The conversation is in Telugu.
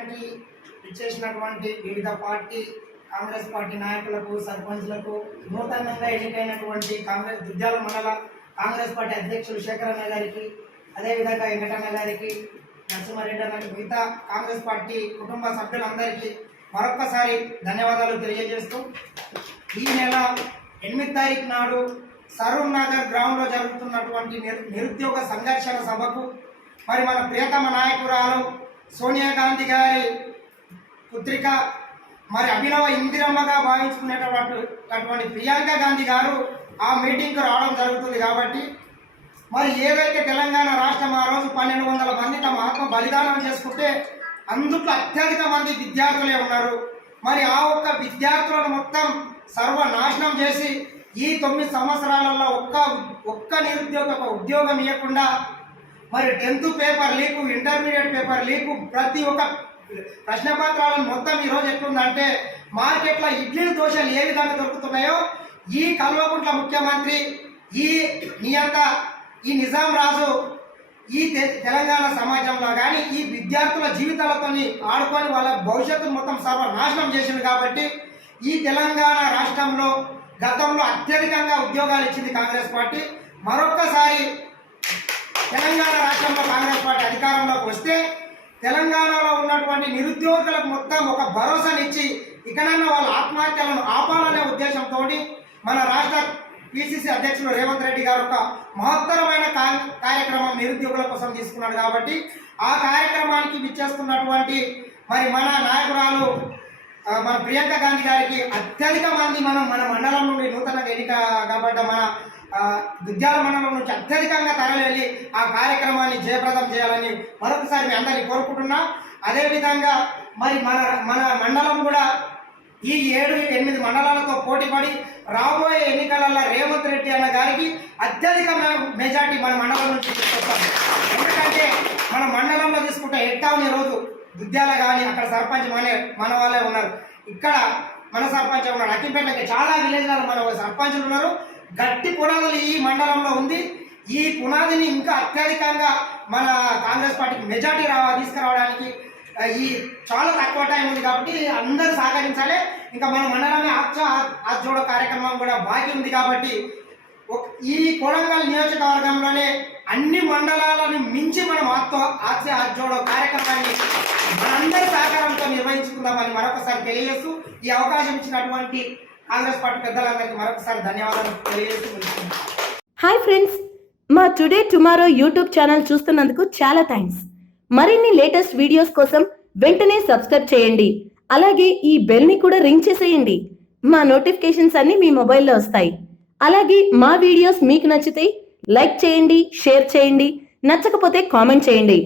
ఇక్కడికి ఇచ్చేసినటువంటి వివిధ పార్టీ కాంగ్రెస్ పార్టీ నాయకులకు సర్పంచ్లకు నూతనంగా ఎన్నికైనటువంటి కాంగ్రెస్ దుద్యాల మండల కాంగ్రెస్ పార్టీ అధ్యక్షులు శేఖరన్న గారికి అదేవిధంగా వెంకటన్న గారికి నరసింహారెడ్డి గారికి మిగతా కాంగ్రెస్ పార్టీ కుటుంబ సభ్యులందరికీ మరొక్కసారి ధన్యవాదాలు తెలియజేస్తూ ఈ నెల 8 తారీఖు నాడు సరూర్ నగర్ గ్రౌండ్లో జరుగుతున్నటువంటి నిరుద్యోగ సంఘర్షణ సభకు మరి మన ప్రియతమ నాయకురాలు సోనియా గాంధీ గారి పుత్రిక మరి అభినవ ఇందిరమ్మగా భావించుకునేటటువంటి ప్రియాంక గాంధీ గారు ఆ మీటింగ్కు రావడం జరుగుతుంది. కాబట్టి మరి ఏదైతే తెలంగాణ రాష్ట్రం ఆ రోజు 1200 మంది తమ ఆత్మ బలిదానం చేసుకుంటే అందులో అత్యధిక మంది విద్యార్థులే ఉన్నారు. మరి ఆ ఒక్క విద్యార్థులను మొత్తం సర్వనాశనం చేసి ఈ 9 సంవత్సరాలలో ఒక్క నిరుద్యోగ ఉద్యోగం ఇవ్వకుండా మరి 10th paper leak, intermediate paper leak, ప్రతి ఒక్క ప్రశ్నపత్రాలను మొత్తం ఈరోజు ఎట్లుందంటే మార్కెట్లో ఇడ్లీలు దోశలు ఏ విధంగా దొరుకుతున్నాయో ఈ కల్వకుంట్ల ముఖ్యమంత్రి ఈ నియంత ఈ నిజాం రాజు ఈ తెలంగాణ సమాజంలో కానీ ఈ విద్యార్థుల జీవితాలతో ఆడుకొని వాళ్ళ భవిష్యత్తును మొత్తం సర్వనాశనం చేసింది. కాబట్టి ఈ తెలంగాణ రాష్ట్రంలో గతంలో అత్యధికంగా ఉద్యోగాలు ఇచ్చింది కాంగ్రెస్ పార్టీ. మరొక్కసారి తెలంగాణ రాష్ట్రంలో కాంగ్రెస్ పార్టీ అధికారంలోకి వస్తే తెలంగాణలో ఉన్నటువంటి నిరుద్యోగులకు మొత్తం ఒక భరోసానిచ్చి ఇకనైనా వాళ్ళ ఆత్మహత్యలను ఆపాలనే ఉద్దేశంతో మన రాష్ట్ర పిసిసి అధ్యక్షులు రేవంత్ రెడ్డి గారు ఒక మహత్తరమైన కార్యక్రమం నిరుద్యోగుల కోసం తీసుకున్నాడు. కాబట్టి ఆ కార్యక్రమానికి విచ్చేస్తున్నటువంటి మరి మన నాయకురాలు మన ప్రియాంక గాంధీ గారికి అత్యధిక మంది మన మండలం నుండి నూతనంగా ఎన్నిక కాబట్టి మన దుద్యాల మండలం నుంచి అత్యధికంగా తరలి ఆ కార్యక్రమాన్ని జయప్రదం చేయాలని మరొకసారి మీ అందరినీ కోరుకుంటున్నా. అదేవిధంగా మరి మన మండలం కూడా ఈ 7-8 మండలాలతో పోటీపడి రాబోయే ఎన్నికలలో రేవంత్ రెడ్డి అన్న గారికి అత్యధిక మెజార్టీ మన మండలం నుంచి తీసుకొస్తాం. ఎందుకంటే మన మండలంలో తీసుకుంటే ఎట్టావుని రోజు దుద్యాల కానీ అక్కడ సర్పంచ్ మన వాళ్ళే ఉన్నారు, ఇక్కడ మన సర్పంచ్ ఉన్నారు, అక్కింపేటకి చాలా విలేజ్లలో మన సర్పంచులు ఉన్నారు. గట్టి పునాదులు ఈ మండలంలో ఉంది. ఈ పునాదిని ఇంకా అత్యధికంగా మన కాంగ్రెస్ పార్టీకి మెజార్టీ తీసుకురావడానికి ఈ చాలా తక్కువ టైం ఉంది. కాబట్టి అందరూ సహకరించాలి. ఇంకా మన మండలమే ఆచోడో కార్యక్రమం కూడా బాకీ ఉంది. కాబట్టి ఈ కొడంగల్ నియోజకవర్గంలోనే అన్ని మండలాలను మించి మనం ఆచోడో కార్యక్రమాన్ని మనందరి సహకారంతో నిర్వహించుకుందామని మరొకసారి తెలియజేస్తూ ఈ అవకాశం ఇచ్చినటువంటి కాంగ్రెస్ పార్టీ పెద్దలందరికీ మరొకసారి ధన్యవాదాలు తెలియజేస్తూ. హాయ్ ఫ్రెండ్స్, మా టుడే టుమారో యూట్యూబ్ ఛానల్ చూస్తున్నందుకు చాలా థ్యాంక్స్. మరిన్ని లేటెస్ట్ వీడియోస్ కోసం వెంటనే సబ్స్క్రైబ్ చేయండి. అలాగే ఈ బెల్ ని కూడా రింగ్ చేసేయండి. మా నోటిఫికేషన్స్ అన్ని మీ మొబైల్లో వస్తాయి. అలాగే మా వీడియోస్ మీకు నచ్చితే లైక్ చేయండి, షేర్ చేయండి, నచ్చకపోతే కామెంట్ చేయండి.